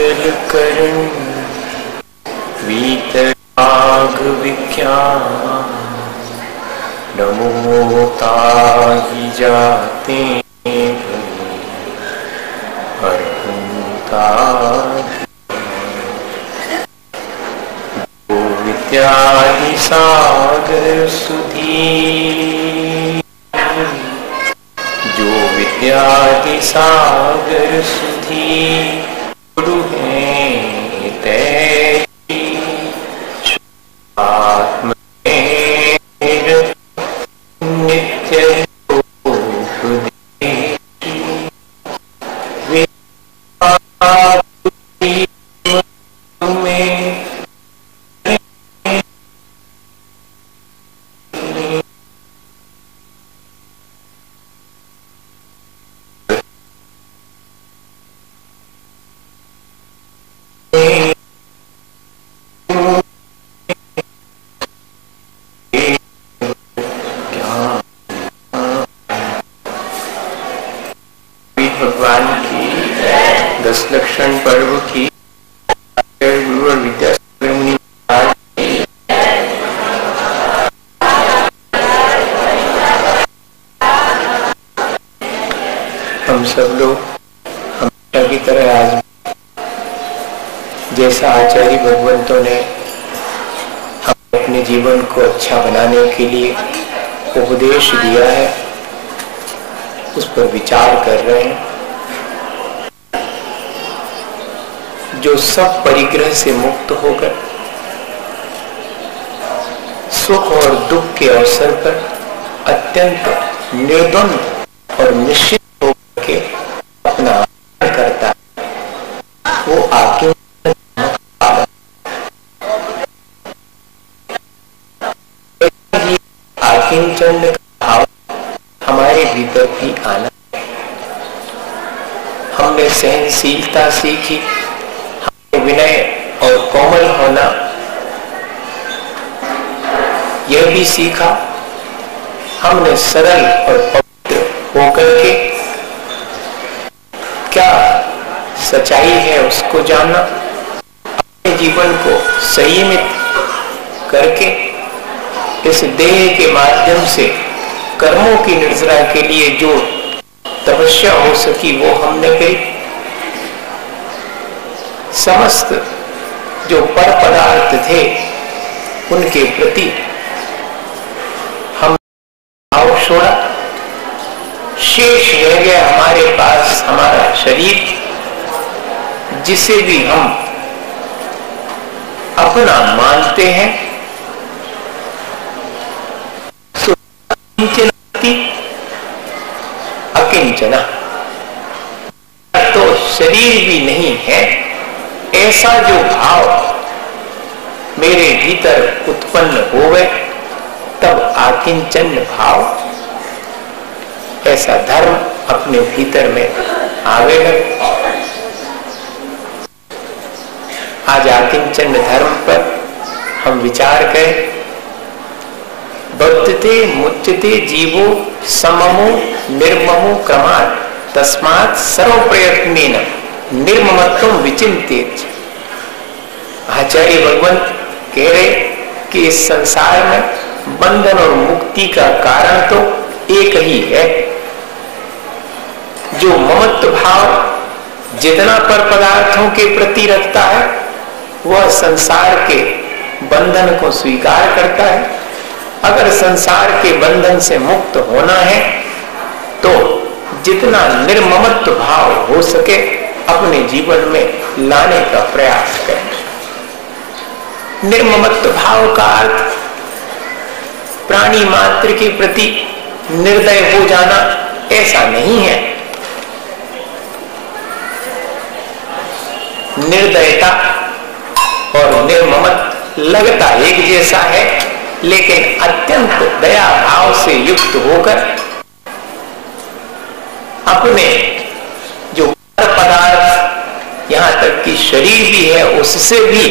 मंगल करण वीतराग विज्ञान नमो ताहि जाते हरहुंता विद्याधि सागर सुधी जो विद्याधि सागर सुधी गुरु हैं तैसी आत्म नित्य भगवान की 10 लक्षण पर्व की गुरु और विद्यासागर मुनि हम सब लोग हमेशा की तरह आज जैसा आचार्य भगवंतों ने हमें अपने जीवन को अच्छा बनाने के लिए उपदेश दिया है उस पर विचार कर रहे हैं। जो सब परिग्रह से मुक्त होकर सुख और दुख के अवसर पर अत्यंत निर्द्वंद और निश्चित होकर के अपना आचरण करता है वो आकिंचन का भाव हमारे भीतर भी आना। हमने सहनशीलता सीखी, विनय और कोमल होना यह भी सीखा। हमने सरल और पवित्र होकर के क्या सच्चाई है उसको जानना, अपने जीवन को संयमित करके इस देह के माध्यम से कर्मों की निर्जरा के लिए जो तपस्या हो सकी वो हमने करी। समस्त जो पर पदार्थ थे उनके प्रति हम भाव छोड़ा। शेष रह गया हमारे पास हमारा शरीर, जिसे भी हम अपना मानते हैं। अकिंचना तो शरीर भी नहीं है, ऐसा जो भाव मेरे भीतर उत्पन्न होवे तब आकिंचन भाव, ऐसा धर्म अपने भीतर में आवेगा। आज आकिंचन धर्म पर हम विचार करें। बद्धते मुच्यते जीवो सममो निर्ममो क्रमात् तस्मात् सर्व प्रयत्नेन निर्ममत्वं विचिन्त्येत्। आचार्य भगवंत कह रहे कि इस संसार में बंधन और मुक्ति का कारण तो एक ही है। जो ममत्व भाव जितना पर पदार्थों के प्रति रखता है वह संसार के बंधन को स्वीकार करता है। अगर संसार के बंधन से मुक्त होना है तो जितना निर्ममत्व भाव हो सके अपने जीवन में लाने का प्रयास करें। निर्ममत्व भाव का अर्थ प्राणी मात्र के प्रति निर्दय हो जाना ऐसा नहीं है। निर्दयता और निर्ममत्व लगता एक जैसा है, लेकिन अत्यंत दया भाव से युक्त होकर अपने जो पदार्थ यहाँ तक कि शरीर भी है उससे भी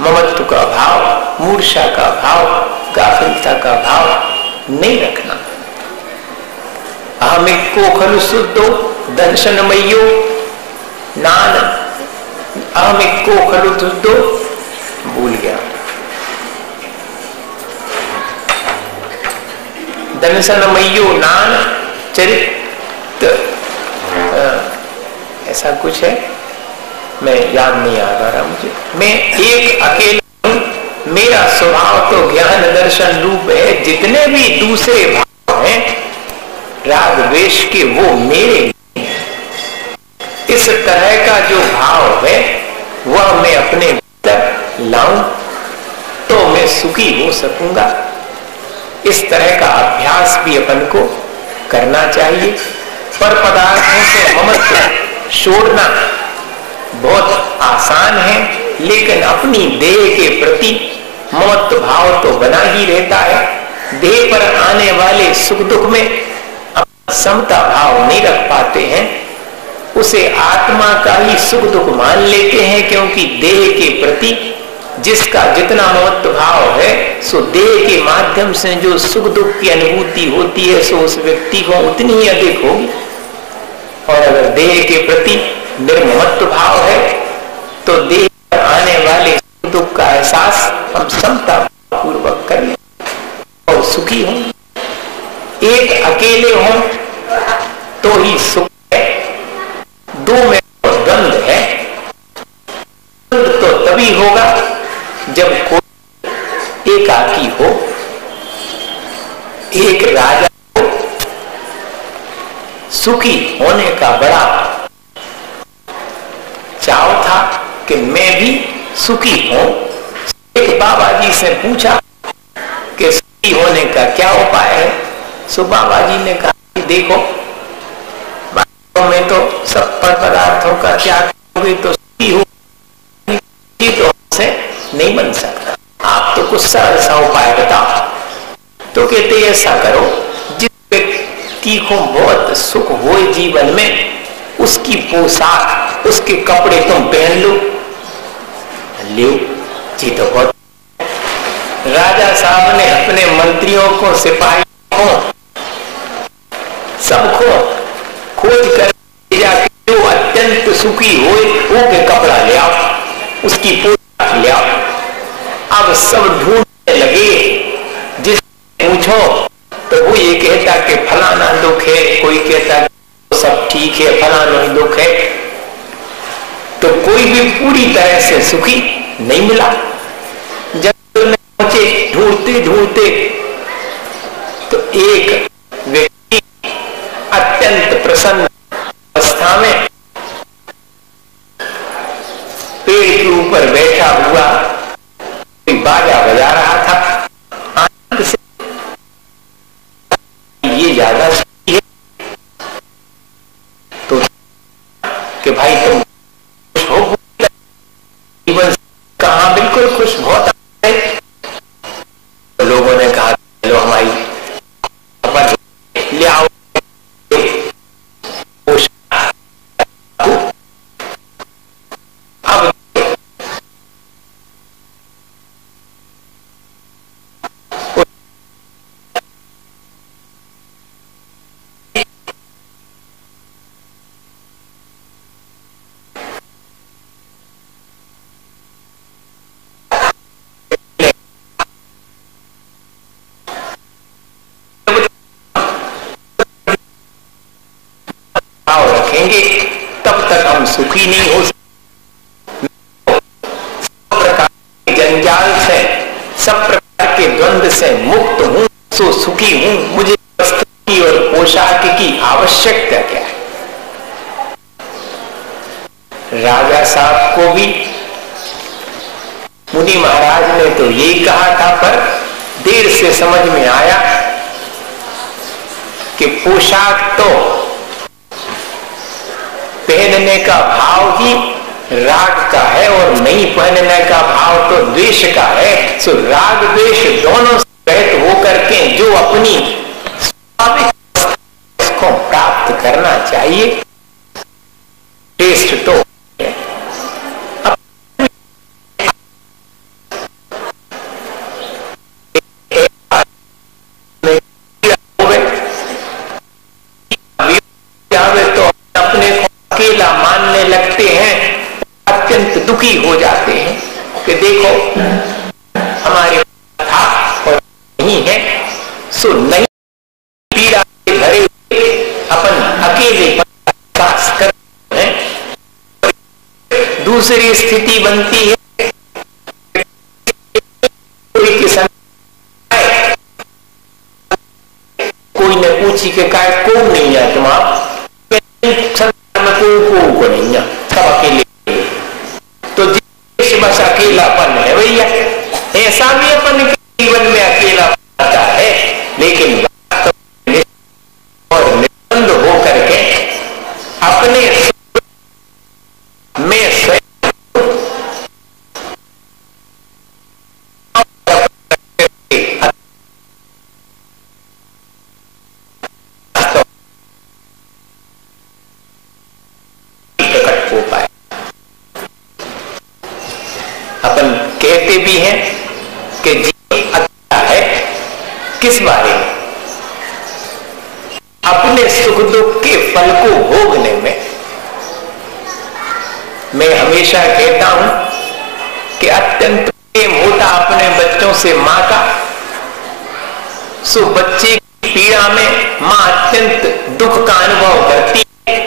ममत्व का भाव, मूर्छा का भाव, गाफिलता का भाव नहीं रखना। अहमिको खलु शुद्धो दंशनमयो नान अहमिक को खलु तुझो भूल गया। दनसन मय्यो नान चरित ऐसा कुछ है, मैं याद नहीं आ रहा मुझे। मैं एक अकेला हूं, मेरा स्वभाव तो ज्ञान दर्शन रूप है। जितने भी दूसरे भाव हैं राग द्वेष के वो मेरे। इस तरह का जो भाव है वह मैं अपने भीतर लाऊं तो मैं सुखी हो सकूंगा। इस तरह का अभ्यास भी अपन को करना चाहिए। पर पदार्थों से ममत्व छोड़ना बहुत आसान है, लेकिन अपनी देह के प्रति ममत्व भाव तो बना ही रहता है। देह पर आने वाले सुख दुख में अपना समता भाव नहीं रख पाते हैं, उसे आत्मा का ही सुख दुख मान लेते हैं, क्योंकि देह के प्रति जिसका जितना महत्व भाव है सो देह के माध्यम से जो सुख दुख की अनुभूति होती है सो उस व्यक्ति को उतनी ही अधिक होगी। और अगर देह के प्रति निर्ममत्व भाव है तो देह पर आने वाले सुख दुख का एहसास हम समता पूर्वक करें और सुखी हों। एक अकेले हों तो ही सुख है, दो में द्वंद है। द्वंद तो तभी होगा जब कोई एकाकी हो। एक राजा को सुखी होने का बड़ा चाव था कि मैं भी सुखी हूं। एक बाबा जी से पूछा कि सुखी होने का क्या उपाय है। सो बाबा जी ने कहा कि देखो, वास्तव में तो सब पदार्थों का त्याग करोगे तो सुखी हो, तो हमसे नहीं बन सकता। आप तो कुछ सरल सा उपाय बताओ। तो कहते ऐसा करो, जिस व्यक्ति को बहुत सुख हो जीवन में उसकी पोशाक, उसके कपड़े तुम पहन लो। लो जी, तो बहुत। राजा साहब ने अपने मंत्रियों को, सिपाहियों को, सबको खोज कर जो अत्यंत सुखी हो वो के कपड़ा ले आओ, उसकी पोशाक ले आओ। अब सब ढूंढने लगे। जिस पूछो तो वो ये कहता कि फलाना दुख है, कोई कहता सब ठीक है, फलाना दुख है। तो कोई भी पूरी तरह से सुखी नहीं मिला। जब पहुंचे ढूंढते ढूंढते तो एक व्यक्ति अत्यंत प्रसन्न अवस्था में पेड़ के ऊपर बैठा हुआ बाजा बजा रहा था। आनंद से ये ज्यादा है तो कि भाई तुम खुश हो, जीवन कहां बिल्कुल खुश बहुत है। तो लोगों ने कहा लो हमारी ले आओ। अब रखेंगे तब तक हम सुखी नहीं हो सकते। सब प्रकार के जंजाल से, सब प्रकार के द्वंद से मुक्त हूं, सो सुखी हूं। मुझे वस्त्र की और पोशाक की आवश्यकता क्या है। राजा साहब को भी मुनि महाराज ने तो यही कहा था, पर देर से समझ में आया कि पोशाक तो पहनने का भाव ही राग का है और नहीं पहनने का भाव तो द्वेष का है। सो राग द्वेष दोनों से रहित होकर के जो अपनी स्वाभाविक को प्राप्त करना चाहिए, श्रेष्ठ तो मानने लगते हैं, अत्यंत दुख दुखी हो जाते हैं कि देखो हमारे था और नहीं है, सो नहीं पीड़ा से भरे हुए अपन अकेले एहसास करते हैं। दूसरी स्थिति बनती है कोई ने पूछी के काय को नहीं है तुम संसार में को नहीं है, सब अकेले। तो बस अकेलापन है भैया, ऐसा भी अपन के जीवन में अकेला आता है, लेकिन और निबंध होकर के अपने में स्वयं प्रकट हो पाए। अपन कहते भी हैं कि जीवन अच्छा है किस बारे में? अपने सुख दुख के फल को भोगने में। मैं हमेशा कहता हूं कि अत्यंत प्रेम होता अपने बच्चों से मां का, सो बच्चे की पीड़ा में मां अत्यंत दुख का अनुभव करती है।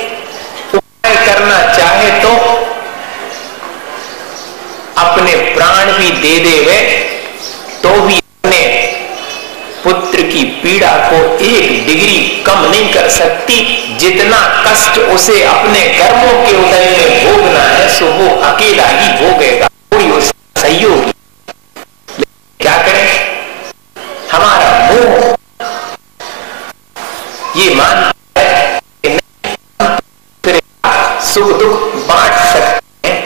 उपाय करना चाहे तो अपने प्राण भी दे देवे तो भी अपने पुत्र की पीड़ा को 1 डिग्री कम नहीं कर सकती। जितना कष्ट उसे अपने कर्मों के उदय में भोगना है, सो वो अकेला ही भोगेगा, कोई उसका सहयोगी। क्या करें? हमारा मोह ये मानता है कि नहीं सुख दुख बांट सकते हैं,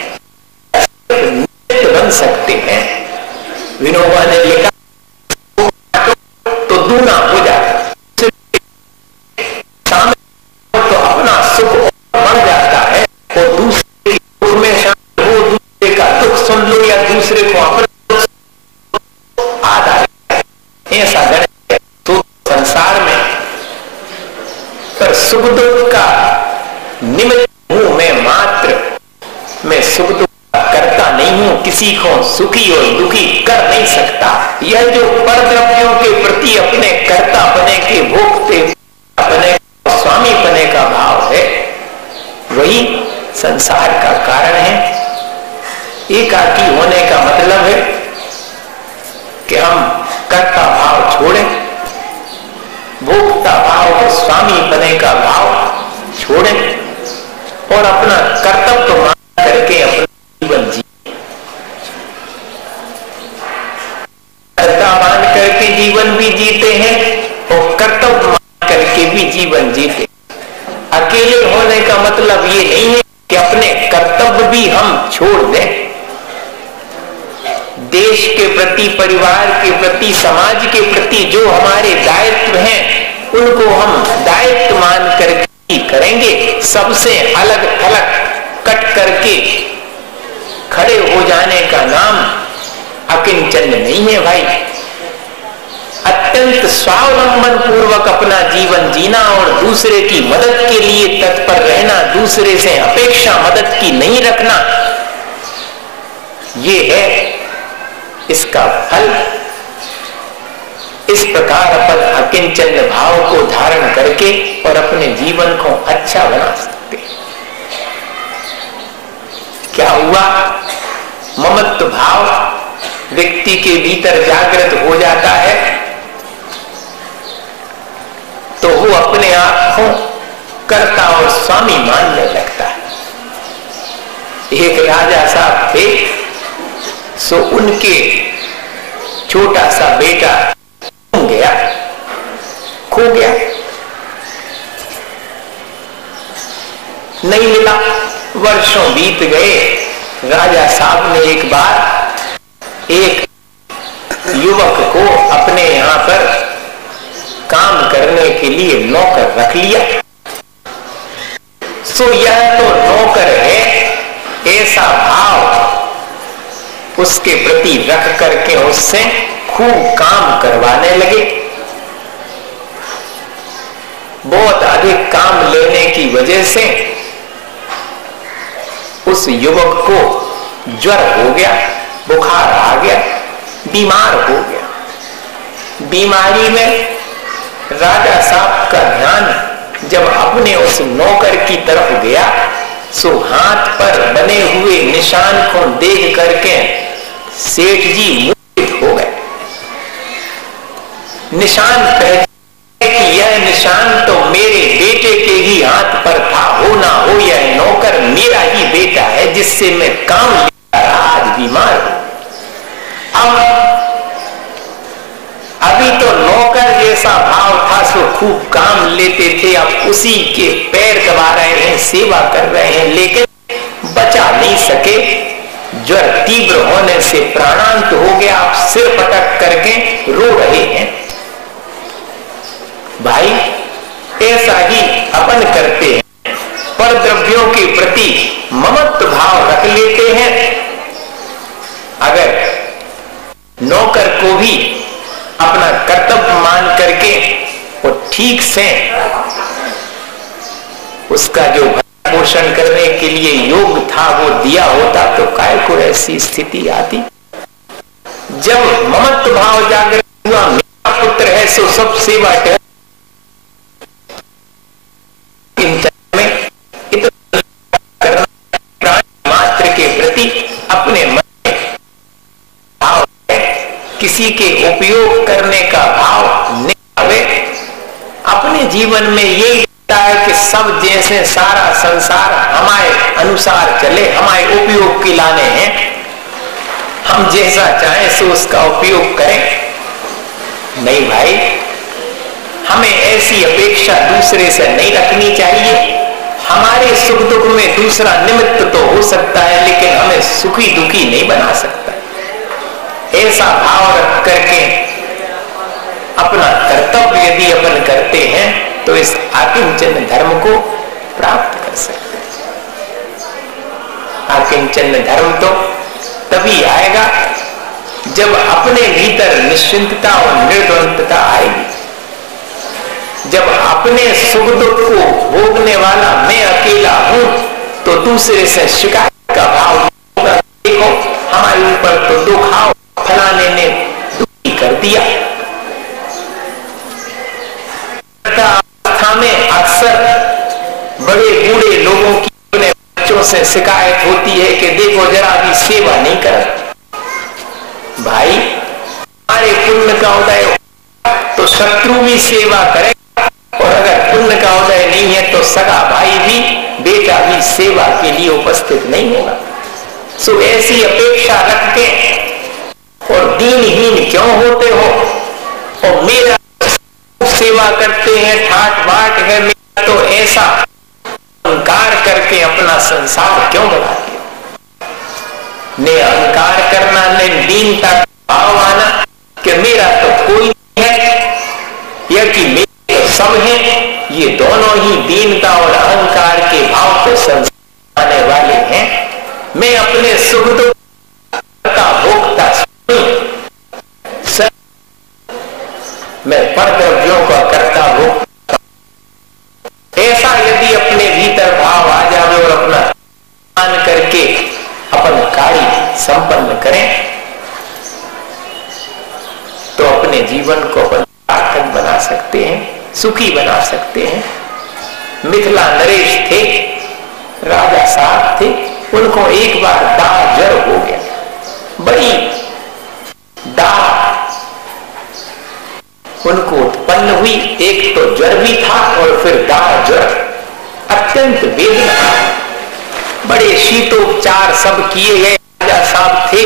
बन सकते हैं। विनोबा ने लिखा तो दूना हो जाता, तो अपना सुख बढ़ जाता है, और दूसरे के दुख में शामिल हो, दूसरे का दुख सुन लो या दूसरे को अपना आधा ऐसा गणित तो संसार में। पर सुख दुख का निमित्त हूं मैं मात्र, मैं सुख दुख करता नहीं हूं, किसी को सुखी और दुखी कर नहीं सकता। यह जो परद्रव्यों के प्रति अपने कर्ता बने के भोगते अपने स्वामी बने का भाव है, वही संसार का कारण है। एकाकी होने का मतलब है कि हम कर्ता भाव छोड़ें, भोक्ता भाव और स्वामी बने का भाव छोड़ें और अपना कर्तव्य मान करके अपना जीवन जी, कर्ता मान करके जीवन भी जीते हैं और कर्तव्य मान करके भी जीवन जीते। अकेले होने का मतलब ये नहीं है कि अपने कर्तव्य भी हम छोड़ दें। देश के प्रति, परिवार के प्रति, समाज के प्रति जो हमारे दायित्व हैं, उनको हम दायित्व मान करके करेंगे। सबसे अलग थलग कट करके खड़े हो जाने का नाम अकिंचन नहीं है भाई। अत्यंत स्वावलंबन पूर्वक अपना जीवन जीना और दूसरे की मदद के लिए तत्पर रहना, दूसरे से अपेक्षा मदद की नहीं रखना, ये है इसका फल। इस प्रकार अपन अकिंचन भाव को धारण करके और अपने जीवन को अच्छा बना सकते। क्या हुआ? ममत्व भाव व्यक्ति के भीतर जागृत हो जाता है तो वो अपने आप को कर्ता और स्वामी मानने लगता है। एक राजा साहब थे, सो उनके छोटा सा बेटा खो गया, नहीं मिला। वर्षों बीत गए। राजा साहब ने एक बार एक युवक को अपने यहां पर काम करने के लिए नौकर रख लिया। सो यह तो नौकर है, ऐसा भाव उसके प्रति रख करके उससे खूब काम करवाने लगे। बहुत अधिक काम लेने की वजह से उस युवक को ज्वर हो गया, बुखार आ गया, बीमार हो गया। बीमारी में राजा साहब का ध्यान जब अपने उस नौकर की तरफ गया, सो हाथ पर बने हुए निशान को देख करके सेठ जी मोहित हो गए। निशान पहचाने कि यह निशान तो मेरे बेटे के ही हाथ पर था, हो ना हो यह नौकर मेरा ही बेटा है जिससे मैं काम ले रहा, आज बीमार हूं। अभी तो नौकर जैसा भाव था, सो खूब काम लेते थे, अब उसी के पैर दबा रहे हैं, सेवा कर रहे हैं, लेकिन बचा नहीं सके। ज्वर तीव्र होने से प्राणांत हो गया, आप सिर पटक करके रो रहे हैं। भाई ऐसा ही अपन करते हैं, पर द्रव्यों के प्रति ममत्व भाव रख लेते हैं। अगर नौकर को भी अपना कर्तव्य मान करके वो ठीक से उसका जो पोषण करने के लिए योग था वो दिया होता, तो काय को ऐसी स्थिति आती। जब ममत्व भाव जागृत हुआ, मेरा पुत्र है सो सब सेवा में इतना करना, प्राणी मात्र के प्रति अपने मन में भाव है, किसी के उपयोग करने का भाव नहीं आवे। अपने जीवन में यही है कि सब जैसे सारा संसार हमारे अनुसार चले, हमारे उपयोग के लाने हैं, हम जैसा चाहें सो उसका उपयोग करें। नहीं भाई, हमें ऐसी अपेक्षा दूसरे से नहीं रखनी चाहिए। हमारे सुख दुख में दूसरा निमित्त तो हो सकता है, लेकिन हमें सुखी दुखी नहीं बना सकता। ऐसा भाव रख करके अपना कर्तव्य यदि अपन करते हैं तो इस आकिंचन धर्म को प्राप्त कर सकते हैं। आकिंचन धर्म तो तभी आएगा जब अपने भीतर निश्चिंतता और निर्द्वंदता आएगी, जब अपने सुख दुख को भोगने वाला मैं अकेला हूं तो दूसरे से शिकायत का भाव होगा। देखो हमारे ऊपर तो दुख आओ, फलाने ने दुखी कर दिया। अवस्था में अक्सर बड़े बूढ़े लोगों की अपने बच्चों से शिकायत होती है कि देखो जरा भी सेवा नहीं कर। भाई हमारे पुण्य का उदय हो तो शत्रु भी सेवा करे, और अगर पुण्य का उदय नहीं है तो सगा भाई भी, बेटा भी सेवा के लिए उपस्थित नहीं होगा। सो ऐसी अपेक्षा रख के और दीनहीन क्यों होते हो, और मेरा सेवा करते हैं, ठाट बाट है मेरा, तो ऐसा अहंकार करके अपना संसार क्यों बढ़ाते हो। ने अहंकार करना, ने दीनता का भाव आना कि मेरा तो कोई नहीं है या कि मेरे तो सब है, ये दोनों ही दीनता और अहंकार के भाव को संसार आने वाले हैं। मैं अपने सुख दुख का भोगता, मैं परद्रव्यों का करता हूं। ऐसा यदि अपने भीतर भाव आ जाए और अपना मान करके अपन कार्य संपन्न करें तो अपने जीवन को अपन सार्थक बना सकते हैं, सुखी बना सकते हैं। मिथिला नरेश थे, राजा साहब थे, उनको एक बार दाह ज्वर हो गया, बड़ी दाह उनको उत्पन्न हुई। एक तो ज्वर भी था और फिर दाह ज्वर, अत्यंत वेदना, बड़े शीतोपचार सब किए गए। राजा साहब थे,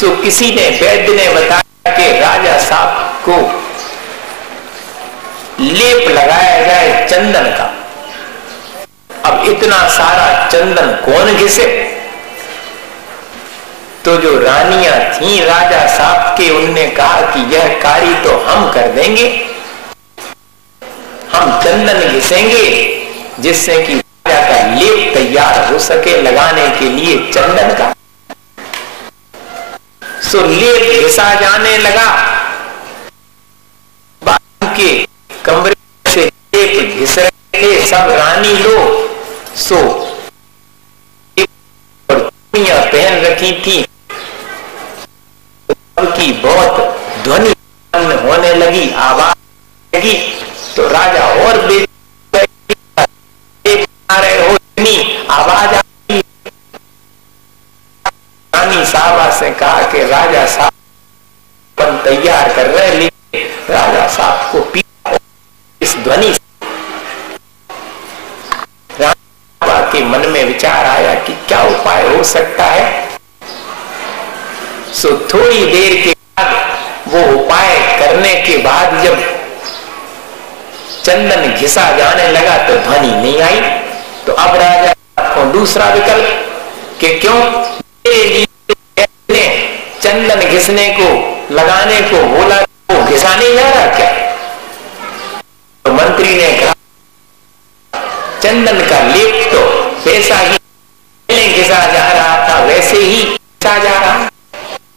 सो किसी ने वैद्य ने बताया कि राजा साहब को लेप लगाया जाए चंदन का। अब इतना सारा चंदन कौन घिसे, तो जो रानियां थीं राजा साहब के, उनने कहा कि यह कार्य तो हम कर देंगे, हम चंदन घिसेंगे जिससे कि राजा का लेप तैयार हो सके लगाने के लिए चंदन का। सो लेप घिसा जाने लगा, बाजू के कमरे से लेप घिस रहे थे सब रानी लोग। सो रखी थी की बहुत ध्वनि होने लगी, आवाज लगी, तो राजा और रहे हो इतनी आवाज आई। रानी साहबा से कहा कि राजा साहब अपन तैयार कर रहे, लेकिन राजा साहब को पीटा इस ध्वनि से। राजा के मन में विचार आया कि क्या उपाय हो सकता है। सो थोड़ी देर के बाद वो उपाय करने के बाद जब चंदन घिसा जाने लगा तो ध्वनि नहीं आई। तो अब राजा को दूसरा विकल्प कि क्यों ने चंदन घिसने को लगाने को बोला, वो घिसा नहीं जा रहा क्या? तो मंत्री ने कहा चंदन का लेप तो वैसा ही घिसा जा रहा था, वैसे ही घिसा जा रहा,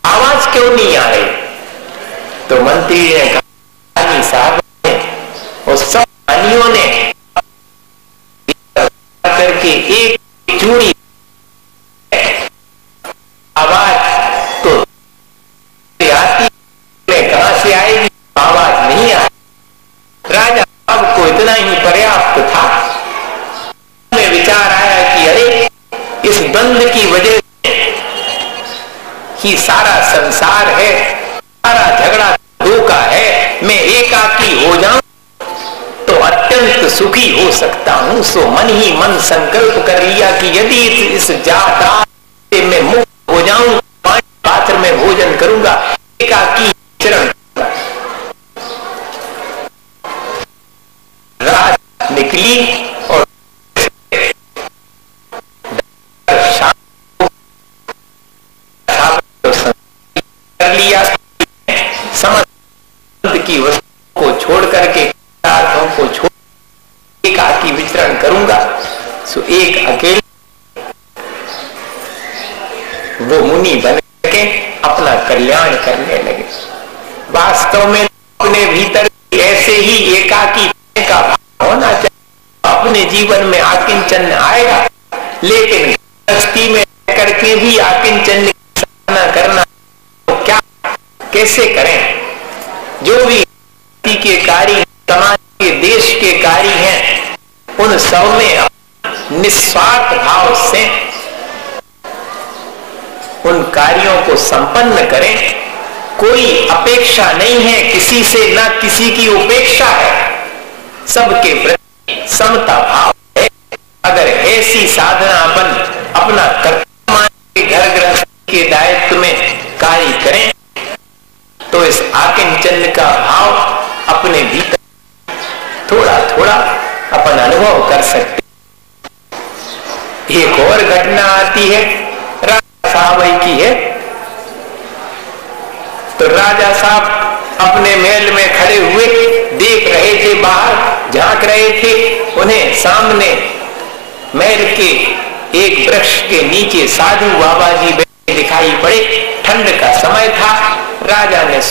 आवाज क्यों नहीं आ रही? तो मंत्री ने कहा साहब ने और सब रानियों ने करके एक चूड़ी आवाज तो आती है, कहां से आएगी? आवाज नहीं आ। राजा साहब को इतना ही पर्याप्त था। में विचार आया कि अरे इस द्वंद्व की वजह से ही सारा संसार है, सारा झगड़ा दो का है, मैं एकाकी हो जाऊं तो अत्यंत सुखी हो सकता हूं। सो मन ही मन संकल्प कर लिया कि यदि इस जात से मैं मुक्त हो जाऊं, पात्र में भोजन करूंगा, एकाकी चरण। रात निकली और कर लिया, समस्त की वस्तु को छोड़ करके को छोड़ एकाकी विचरण करूंगा। सो एक अकेले वो मुनि बन के अपना कल्याण करने लगे। वास्तव में अपने भीतर ऐसे ही एकाकी का भाव होना चाहिए। अपने जीवन में आकिंचन आएगा, लेकिन गृहस्थी में करके भी आकिंचन की साधना करना तो क्या कैसे करें? जो भी के कार्य, समाज के, देश के कार्य हैं, उन सब में निस्वार्थ भाव से उन कार्यों को संपन्न करें। कोई अपेक्षा नहीं है किसी से, ना किसी की उपेक्षा है, सबके प्रति समता भाव है। अगर ऐसी साधना अपन अपना कर्तव्य मान के घर गृहस्थी के दायित्व में कार्य करें तो इस आकिंचन का भाव अपने भीतर थोड़ा थोड़ा अपन अनुभव कर सकते। एक और घटना आती है, राजा साहब की है। तो राजा साहब अपने महल में खड़े हुए देख रहे थे, बाहर झांक रहे थे। उन्हें सामने महल के एक वृक्ष के नीचे साधु बाबा जी बैठे दिखाई पड़े। ठंड का समय था। राजा ने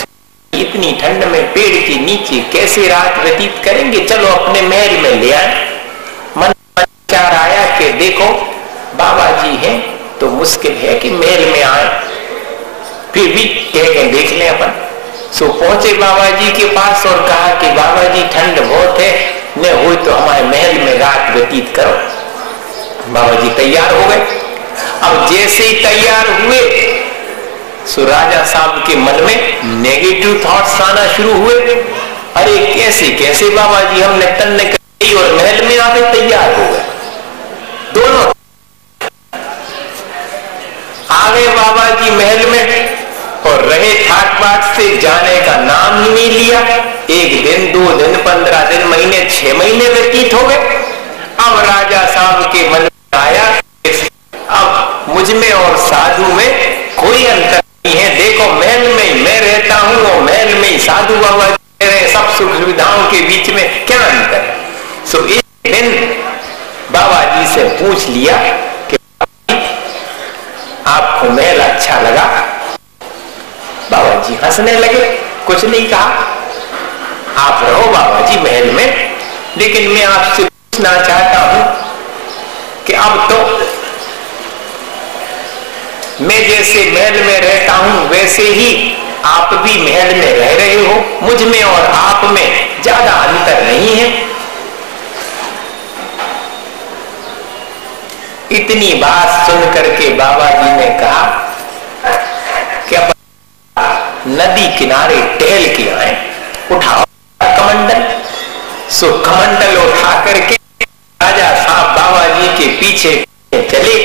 इतनी ठंड में पेड़ के नीचे कैसे रात व्यतीत करेंगे, चलो अपने महल में ले आए। मन में विचार आया कि देखो बाबा जी हैं तो मुश्किल है कि महल में आए, फिर भी कह के देख लें अपन। सो पहुंचे बाबा जी के पास और कहा कि बाबा जी ठंड बहुत है, न हो तो हमारे महल में रात व्यतीत करो। बाबा जी तैयार हो गए। अब जैसे ही तैयार हुए सो राजा साहब के मन में नेगेटिव थॉट्स आना शुरू हुए। अरे कैसे कैसे बाबा जी, हमने तन्ने करी और महल में आके तैयार हो गए। दोनों आ गए बाबा जी महल में और रहे ठाट बाट से जाने का नाम ही नहीं लिया। 1 दिन 2 दिन 15 दिन महीने 6 महीने व्यतीत हो गए। अब राजा साहब के मन में आया अब मुझ में और साधु में कोई अंतर नहीं है। देखो महल में ही मैं रहता हूं और महल में ही साधु बाबा जी रहे, सब सुख सुविधाओं के बीच में क्या अंतर है? सो एक दिन बाबा जी से पूछ लिया कि आपको महल अच्छा लगा? बाबा जी हंसने लगे, कुछ नहीं कहा। आप रहो बाबा जी महल में, लेकिन मैं आपसे पूछना चाहता हूं कि अब तो मैं जैसे महल में रहता हूं वैसे ही आप भी महल में रह रहे हो, मुझ में और आप में ज्यादा अंतर नहीं है। इतनी बात सुन करके बाबा जी ने कहा कि अब नदी किनारे टहल के आए, उठाओ कमंडल। सो कमंडल उठा करके राजा साहब बाबा जी के पीछे चले।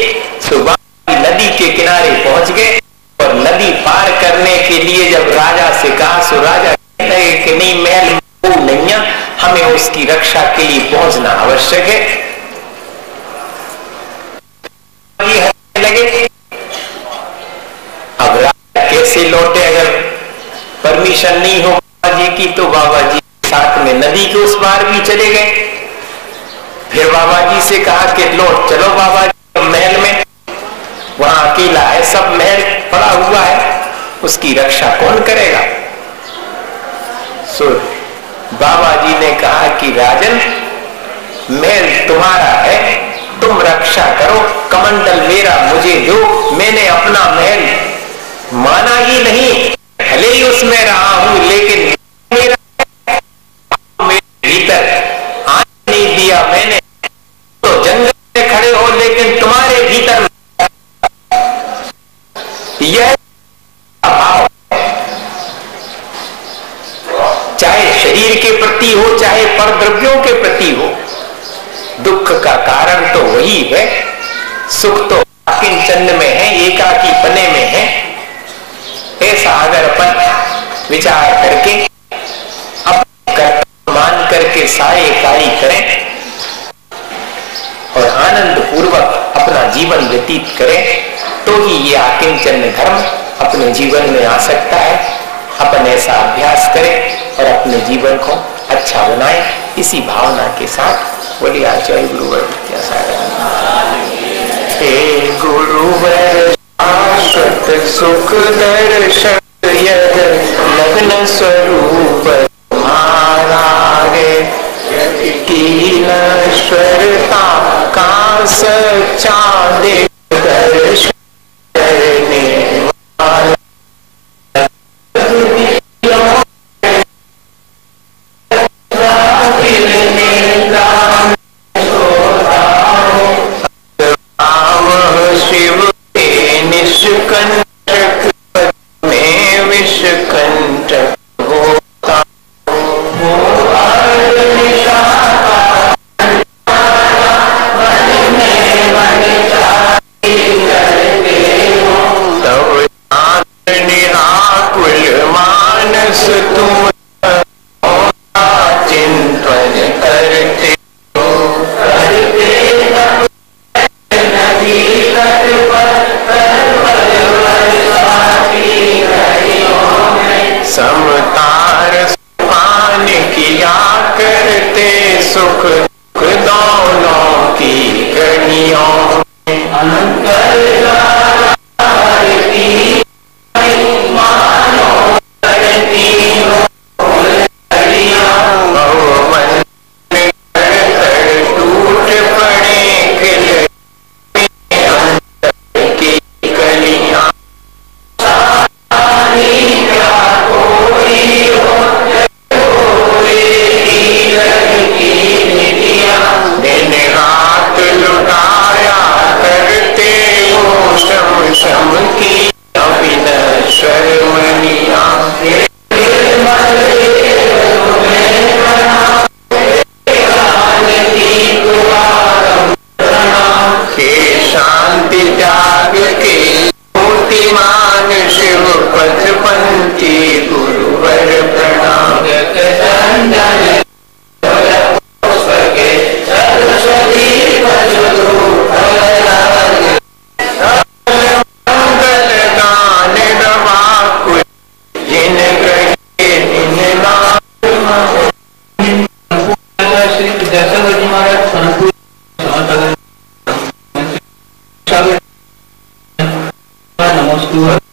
सो बाबा जी नदी के किनारे पहुंच गए और नदी पार करने के लिए जब राजा से कहा, सो राजा कहते हैं कि नहीं, महल नहीं है, हमें उसकी रक्षा के लिए पहुंचना आवश्यक है। लगे अब राजा कैसे लौटे, अगर परमिशन नहीं हो बाबा जी की, तो बाबा जी साथ में नदी के उस पार भी चले गए। फिर बाबा जी से कहा कि लौट चलो बाबा जी महल में, वहां अकेला है, सब महल पड़ा हुआ है, उसकी रक्षा कौन करेगा। सो बाबा जी ने कहा कि राजन, महल तुम्हारा है, तुम रक्षा करो, कमंडल मेरा मुझे दो। मैंने अपना महल माना ही नहीं, भले ही उसमें रहा हूं, लेकिन मेरा मेरे भीतर आने नहीं दिया मैंने। तो जंगल में खड़े हो, लेकिन तुम्हारे भीतर यह भाव, चाहे शरीर के प्रति हो, चाहे परद्रव्यों के प्रति हो, दुख का कारण तो वही है। सुख तो किंचन में है, एकाकी पने में है। ऐसा अगर अपन विचार करके अपने कर्तव्य मान करके सारे कार्य करें और आनंद पूर्वक अपना जीवन व्यतीत करें, तो ही ये आकिंचन धर्म अपने जीवन में आ सकता है। अपन ऐसा अभ्यास करें और अपने जीवन को अच्छा बनाएं। इसी भावना के साथ बोलिए आचार्य गुरुवर हे गुरुवर शाश्वत सुख दर्शन यद लग्न स्वरूप तुम्हारा है, की नश्वरता का सच्चा दर्शन करने वाला। नमस्ते।